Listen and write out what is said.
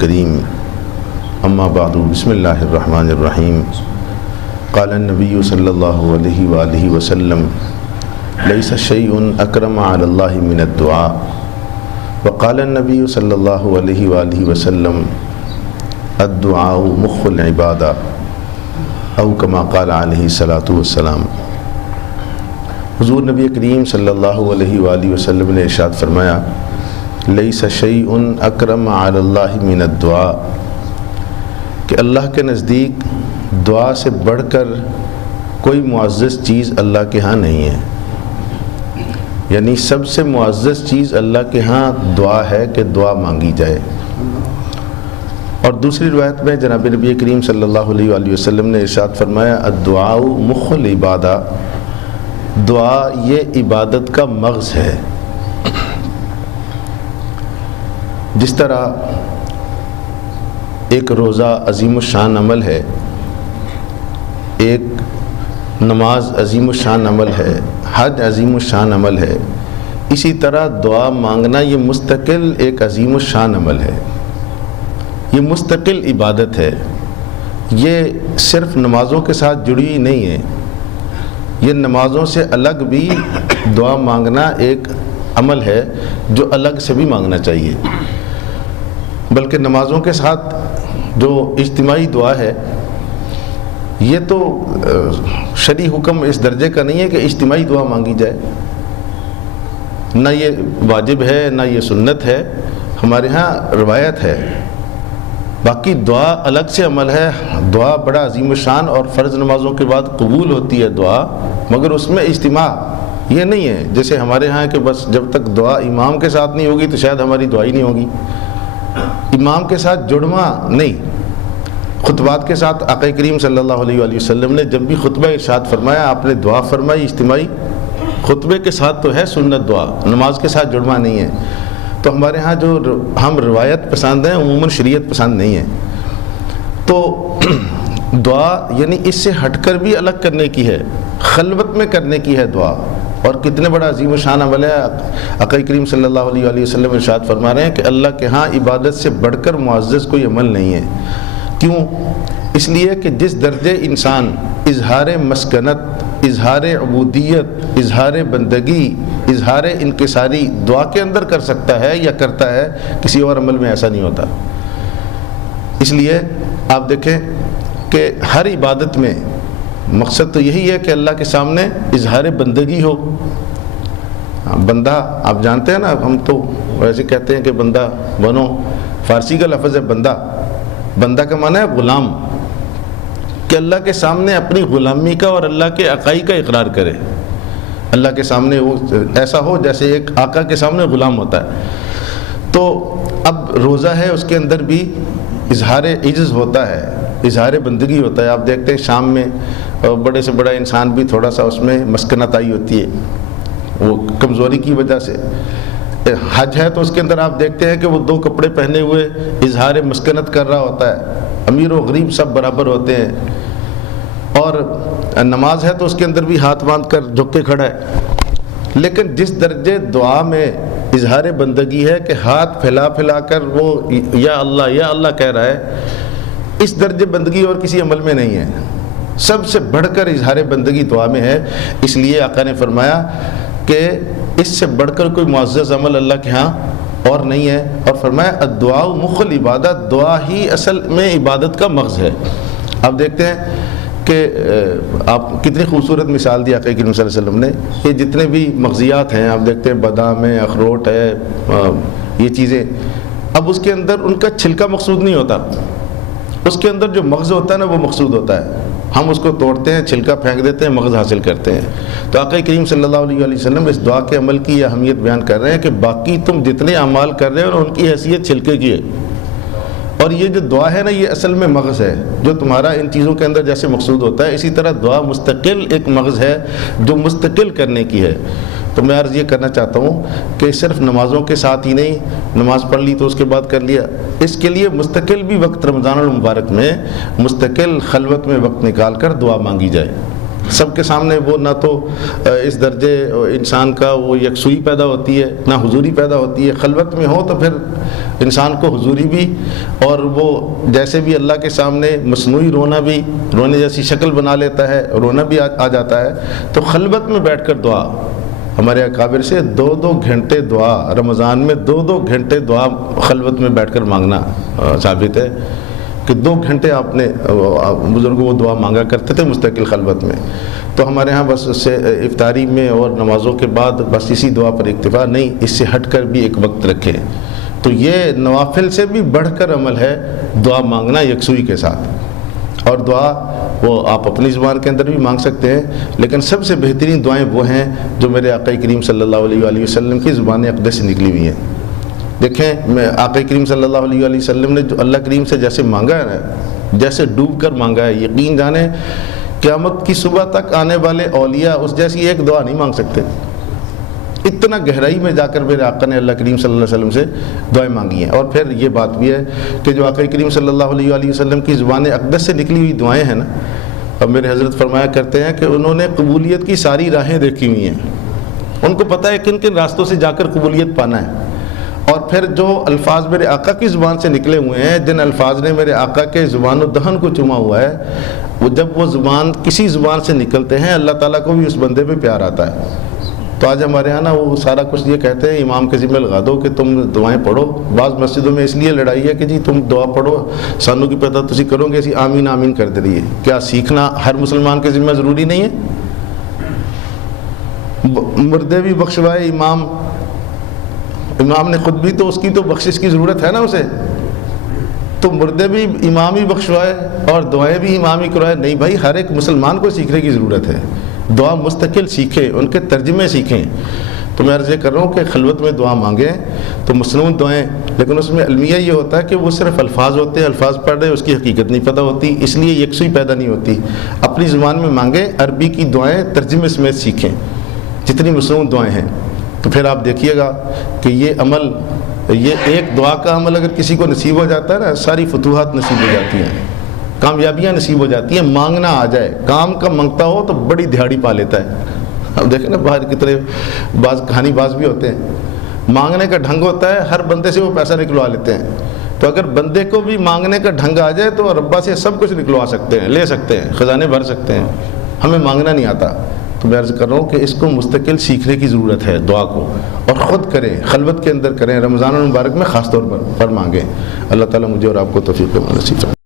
الكريم اما بعد بسم اللہ الرحمن الرحیم قال النبی صلی اللہ علیہ وآلہ وسلم لیس شیء اکرم علی اللہ من الدعاء وقال النبی صلی اللہ علیہ وآلہ وسلم الدعاء مخ العبادہ او کما قال علیہ الصلاۃ والسلام۔ حضور نبی کریم صلی اللہ علیہ وآلہ وسلم نے ارشاد فرمایا لیس شیء اکرم علی اللہ من الدعاء، کہ اللہ کے نزدیک دعا سے بڑھ کر کوئی معزز چیز اللہ کے ہاں نہیں ہے، یعنی سب سے معزز چیز اللہ کے ہاں دعا ہے کہ دعا مانگی جائے۔ اور دوسری روایت میں جناب نبی کریم صلی اللہ علیہ وآلہ وسلم نے ارشاد فرمایا الدعاء مخ العبادہ، دعا یہ عبادت کا مغز ہے۔ جس طرح ایک روزہ عظیم الشان عمل ہے، ایک نماز عظیم الشان عمل ہے، حج عظیم الشان عمل ہے، اسی طرح دعا مانگنا یہ مستقل ایک عظیم الشان عمل ہے، یہ مستقل عبادت ہے، یہ صرف نمازوں کے ساتھ جڑی نہیں ہے، یہ نمازوں سے الگ بھی دعا مانگنا ایک عمل ہے جو الگ سے بھی مانگنا چاہیے۔ بلکہ نمازوں کے ساتھ جو اجتماعی دعا ہے یہ تو شرعی حکم اس درجے کا نہیں ہے کہ اجتماعی دعا مانگی جائے، نہ یہ واجب ہے نہ یہ سنت ہے، ہمارے ہاں روایت ہے۔ باقی دعا الگ سے عمل ہے، دعا بڑا عظیم الشان اور فرض نمازوں کے بعد قبول ہوتی ہے دعا، مگر اس میں اجتماع یہ نہیں ہے جیسے ہمارے ہاں کہ بس جب تک دعا امام کے ساتھ نہیں ہوگی تو شاید ہماری دعا ہی نہیں ہوگی۔ امام کے ساتھ جڑواں نہیں، خطبات کے ساتھ آقا کریم صلی اللہ علیہ وآلہ وسلم نے جب بھی خطبہ ارشاد فرمایا آپ نے دعا فرمائی اجتماعی، خطبے کے ساتھ تو ہے سنت دعا، نماز کے ساتھ جڑواں نہیں ہے۔ تو ہمارے ہاں جو ہم روایت پسند ہیں عموماً شریعت پسند نہیں ہے، تو دعا یعنی اس سے ہٹ کر بھی الگ کرنے کی ہے، خلوت میں کرنے کی ہے دعا، اور کتنے بڑا عظیم الشان عمل ہے۔ آقا کریم صلی اللہ علیہ وآلہ وسلم ارشاد فرما رہے ہیں کہ اللہ کے ہاں عبادت سے بڑھ کر معزز کوئی عمل نہیں ہے۔ کیوں؟ اس لیے کہ جس درجے انسان اظہار مسکنت، اظہار عبودیت، اظہار بندگی، اظہار انکساری دعا کے اندر کر سکتا ہے یا کرتا ہے، کسی اور عمل میں ایسا نہیں ہوتا۔ اس لیے آپ دیکھیں کہ ہر عبادت میں مقصد تو یہی ہے کہ اللہ کے سامنے اظہار بندگی ہو۔ بندہ آپ جانتے ہیں نا، ہم تو ویسے کہتے ہیں کہ بندہ بنو، فارسی کا لفظ ہے بندہ، بندہ کا معنی ہے غلام، کہ اللہ کے سامنے اپنی غلامی کا اور اللہ کے عقائی کا اقرار کرے، اللہ کے سامنے وہ ایسا ہو جیسے ایک آقا کے سامنے غلام ہوتا ہے۔ تو اب روزہ ہے، اس کے اندر بھی اظہار عجز ہوتا ہے، اظہار بندگی ہوتا ہے۔ آپ دیکھتے ہیں شام میں بڑے سے بڑا انسان بھی تھوڑا سا اس میں مسکنت آئی ہوتی ہے وہ کمزوری کی وجہ سے۔ حج ہے تو اس کے اندر آپ دیکھتے ہیں کہ وہ 2 کپڑے پہنے ہوئے اظہار مسکنت کر رہا ہوتا ہے، امیر و غریب سب برابر ہوتے ہیں۔ اور نماز ہے تو اس کے اندر بھی ہاتھ باندھ کر جھک کے کھڑا ہے۔ لیکن جس درجے دعا میں اظہار بندگی ہے کہ ہاتھ پھیلا پھیلا کر وہ یا اللہ کہہ رہا ہے، اس درجے بندگی اور کسی عمل میں نہیں ہے، سب سے بڑھ کر اظہار بندگی دعا میں ہے۔ اس لیے آقا نے فرمایا کہ اس سے بڑھ کر کوئی معزز عمل اللہ کے ہاں اور نہیں ہے، اور فرمایا الدعاء مخ العبادہ، دعا ہی اصل میں عبادت کا مغز ہے۔ آپ دیکھتے ہیں کہ آپ کتنی خوبصورت مثال دی آقا کریم صلی اللہ علیہ وسلم نے، یہ جتنے بھی مغزیات ہیں آپ دیکھتے ہیں، بادام ہے، اخروٹ ہے، یہ چیزیں، اب اس کے اندر ان کا چھلکا مقصود نہیں ہوتا، اس کے اندر جو مغز ہوتا ہے نا وہ مقصود ہوتا ہے۔ ہم اس کو توڑتے ہیں، چھلکا پھینک دیتے ہیں، مغز حاصل کرتے ہیں۔ تو آقا کریم صلی اللہ علیہ وآلہ وسلم اس دعا کے عمل کی یہ اہمیت بیان کر رہے ہیں کہ باقی تم جتنے اعمال کر رہے ہو ان کی حیثیت چھلکے کی ہے، اور یہ جو دعا ہے نا یہ اصل میں مغز ہے جو تمہارا ان چیزوں کے اندر جیسے مقصود ہوتا ہے، اسی طرح دعا مستقل ایک مغز ہے جو مستقل کرنے کی ہے۔ تو میں عرض یہ کرنا چاہتا ہوں کہ صرف نمازوں کے ساتھ ہی نہیں، نماز پڑھ لی تو اس کے بعد کر لیا، اس کے لیے مستقل بھی وقت رمضان المبارک میں مستقل خلوت میں وقت نکال کر دعا مانگی جائے۔ سب کے سامنے وہ نہ تو اس درجے انسان کا وہ یکسوئی پیدا ہوتی ہے، نہ حضوری پیدا ہوتی ہے۔ خلوت میں ہو تو پھر انسان کو حضوری بھی، اور وہ جیسے بھی اللہ کے سامنے مصنوعی رونا بھی، رونے جیسی شکل بنا لیتا ہے، رونا بھی آ جاتا ہے۔ تو خلوت میں بیٹھ کر دعا، ہمارے اکابر سے 2 گھنٹے دعا، رمضان میں 2 گھنٹے دعا خلوت میں بیٹھ کر مانگنا ثابت ہے کہ 2 گھنٹے آپ نے بزرگوں وہ دعا مانگا کرتے تھے مستقل خلوت میں۔ تو ہمارے ہاں بس سے افطاری میں اور نمازوں کے بعد بس اسی دعا پر اکتفا نہیں، اس سے ہٹ کر بھی ایک وقت رکھے۔ تو یہ نوافل سے بھی بڑھ کر عمل ہے دعا مانگنا یکسوئی کے ساتھ۔ اور دعا وہ آپ اپنی زبان کے اندر بھی مانگ سکتے ہیں، لیکن سب سے بہترین دعائیں وہ ہیں جو میرے آقا کریم صلی اللہ علیہ وآلہ وسلم کی زبان اقدس سے نکلی ہوئی ہیں۔ دیکھیں، میں آقا کریم صلی اللہ علیہ وآلہ وسلم نے جو اللہ کریم سے جیسے مانگا ہے نا، جیسے ڈوب کر مانگا ہے، یقین جانے قیامت کی صبح تک آنے والے اولیاء اس جیسی ایک دعا نہیں مانگ سکتے۔ اتنا گہرائی میں جا کر میرے آقا نے اللہ کریم صلی اللہ علیہ وسلم سے دعائیں مانگی ہیں۔ اور پھر یہ بات بھی ہے کہ جو آقا کریم صلی اللہ علیہ وآلہ وسلم کی زبان اقدس سے نکلی ہوئی دعائیں ہیں نا، اب میرے حضرت فرمایا کرتے ہیں کہ انہوں نے قبولیت کی ساری راہیں دیکھی ہوئی ہیں، ان کو پتہ ہے کن کن راستوں سے جا کر قبولیت پانا ہے۔ اور پھر جو الفاظ میرے آقا کی زبان سے نکلے ہوئے ہیں، جن الفاظ نے میرے آقا کے زبان و دہن کو چوما ہوا ہے، وہ جب وہ زبان کسی زبان سے نکلتے ہیں، اللہ تعالیٰ کو بھی اس بندے پہ پیار آتا ہے۔ تو آج ہمارے ہاں نا وہ سارا کچھ یہ کہتے ہیں امام کے ذمہ لگا دو کہ تم دعائیں پڑھو۔ بعض مسجدوں میں اس لیے لڑائی ہے کہ جی تم دعا پڑھو، سانوں کی پتہ تسی کرو گے، اسی آمین آمین کر دے رہی ہے۔ کیا سیکھنا ہر مسلمان کے ذمہ ضروری نہیں ہے؟ مردے بھی بخشوائے امام نے خود بھی تو اس کی تو بخشش کی ضرورت ہے نا اسے، تو مردے بھی امام ہی بخشوائے اور دعائیں بھی امام ہی کروائے؟ نہیں بھائی، ہر ایک مسلمان کو سیکھنے کی ضرورت ہے، دعا مستقل سیکھیں، ان کے ترجمے سیکھیں۔ تو میں عرض یہ کر رہا ہوں کہ خلوت میں دعا مانگیں تو مصنون دعائیں، لیکن اس میں المیہ یہ ہوتا ہے کہ وہ صرف الفاظ ہوتے ہیں، الفاظ پڑھ رہے اس کی حقیقت نہیں پتہ ہوتی، اس لیے یکسوئی پیدا نہیں ہوتی۔ اپنی زبان میں مانگیں، عربی کی دعائیں ترجمے سمیت سیکھیں جتنی مصنون دعائیں ہیں، تو پھر آپ دیکھیے گا کہ یہ عمل، یہ ایک دعا کا عمل اگر کسی کو نصیب ہو جاتا ہے نا، ساری فتوحات نصیب ہو جاتی ہیں، کامیابیاں نصیب ہو جاتی ہیں۔ مانگنا آ جائے، کام کا منگتا ہو تو بڑی دہاڑی پا لیتا ہے۔ اب دیکھیں نا باہر کتنے بعض کہانی باز بھی ہوتے ہیں، مانگنے کا ڈھنگ ہوتا ہے، ہر بندے سے وہ پیسہ نکلوا لیتے ہیں۔ تو اگر بندے کو بھی مانگنے کا ڈھنگ آ جائے تو ربا سے سب کچھ نکلوا سکتے ہیں، لے سکتے ہیں، خزانے بھر سکتے ہیں۔ ہمیں مانگنا نہیں آتا، تو میں عرض کر رہا ہوں کہ اس کو مستقل سیکھنے کی ضرورت ہے دعا کو، اور خود کریں، خلوت کے اندر کریں، رمضان المبارک میں خاص طور پر مانگیں۔ اللہ تعالیٰ مجھے اور آپ کو توفیق نصیب فرمائے۔